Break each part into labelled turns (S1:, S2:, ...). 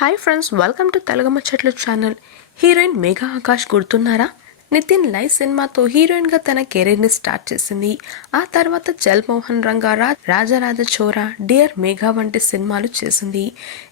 S1: Hi friends welcome to Telugu Muchatlu channel heroine Megha Akash గుర్తున్నారా? Nitin Lie సినిమాతో హీరోయిన్గా తన కెరీర్ని స్టార్ట్ చేసింది. ఆ తర్వాత జల్మోహన్ రంగారా రాజరాజ చోరా డియర్ మేఘా వంటి సినిమాలు చేసింది.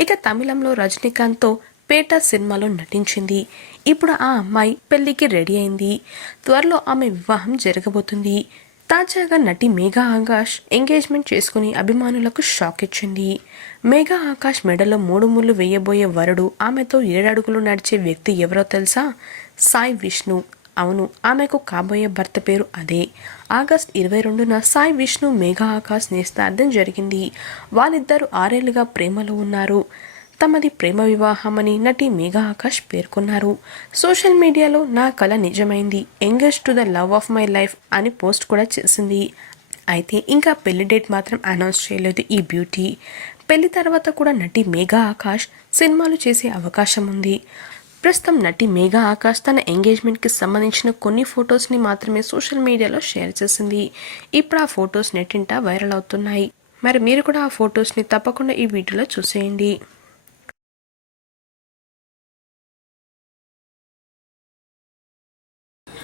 S1: ఇక తమిళంలో రజనీకాంత్తో పేట సినిమాలో నటించింది. ఇప్పుడు ఆ అమ్మాయి పెళ్ళికి రెడీ అయింది. త్వరలో ఆమె వివాహం జరగబోతుంది. తాజాగా నటి మేఘా ఆకాష్ ఎంగేజ్మెంట్ చేసుకుని అభిమానులకు షాక్ ఇచ్చింది. మేఘా ఆకాష్ మెడలో మూడు ముళ్ళు వేయబోయే వరుడు ఆమెతో ఏడడుగులు నడిచే వ్యక్తి ఎవరో తెలుసా? సాయి విష్ణు. అవును ఆమెకు కాబోయే భర్త పేరు అదే. ఆగస్ట్ ఇరవై రెండున సాయి విష్ణు మేఘా ఆకాష్ నిస్తార్థం జరిగింది. వాళ్ళిద్దరూ ఆరేళ్ళుగా ప్రేమలో ఉన్నారు. తమది ప్రేమ వివాహమని నటి మేఘా ఆకాష్ పేర్కొన్నారు. సోషల్ మీడియాలో నా కళ నిజమైంది. Engage to the love of my life అని పోస్ట్ కూడా చేసింది. అయితే ఇంకా పెళ్ళి డేట్ మాత్రం అనౌన్స్ చేయలేదు ఈ బ్యూటీ. పెళ్ళి తర్వాత కూడా నటి మేఘా ఆకాష్ సినిమాలు చేసే అవకాశం ఉంది. ప్రస్తుతం నటి మేఘా ఆకాష్ తన ఎంగేజ్మెంట్కి సంబంధించిన కొన్ని ఫొటోస్ని మాత్రమే సోషల్ మీడియాలో షేర్ చేసింది. ఇప్పుడు ఆ ఫొటోస్ నెట్టింట వైరల్ అవుతున్నాయి. మరి మీరు కూడా ఆ ఫొటోస్ని తప్పకుండా ఈ వీడియోలో చూసేయండి.